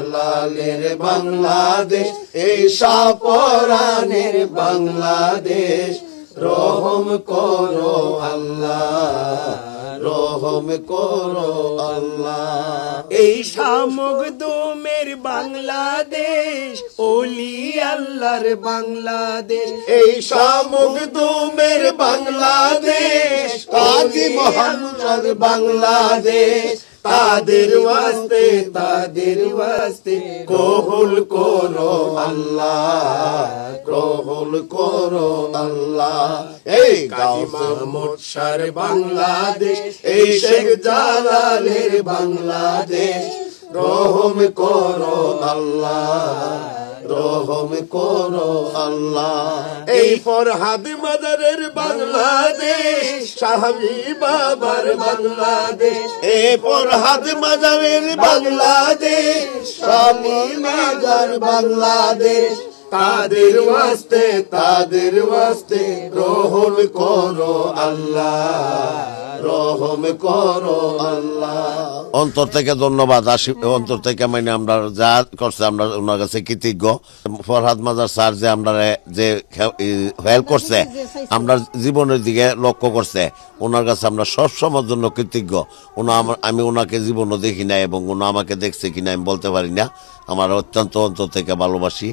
জালালের বাংলাদেশ, এই শাহপরানের বাংলাদেশ, রহম করো আল্লাহ, রহম করো আল্লাহ। এই শামুকদুমের বাংলাদেশ, ওলি আল্লাহর বাংলাদেশ, এই শামুকদুমের বাংলাদেশ, কাজী মোহাম্মদ বাংলাদেশ, তাদের ওয়াস্তে, তাদের ওয়াস্তে কবুল করো আল্লাহ, কবুল করো আল্লাহ। এই গাজী মাহমুদ শাহর বাংলাদেশ, এই শেখ জালালের বাংলাদেশ, রহম করো আল্লাহ, রহম করো আল্লাহ। এই ফরহাদ মাজারের বাংলাদেশ, শাহী বাবার বাংলাদেশ, এই ফরহাদ মাজারের বাংলাদেশ, শাহী মাজার বাংলাদেশ, তাদের ওয়াস্তে, তাদের ওয়াস্তে রহম করো আল্লাহ, রহম করো আল্লাহ। অন্তর থেকে ধন্যবাদ, অন্তর থেকে মানে আমরা যা করছে আমরা ওনার কাছে কৃতজ্ঞ। ফরহাদ মাজার স্যার যে আমরা যে হেল্প করছে, আমরা জীবনের দিকে লক্ষ্য করছে, ওনার কাছে আমরা সবসময়ের জন্য কৃতজ্ঞ। আমি ওনাকে জীবনও দেখি না এবং ওনা আমাকে দেখছে কিনা আমি বলতে পারি না। আমার অত্যন্ত অন্তর থেকে ভালোবাসি।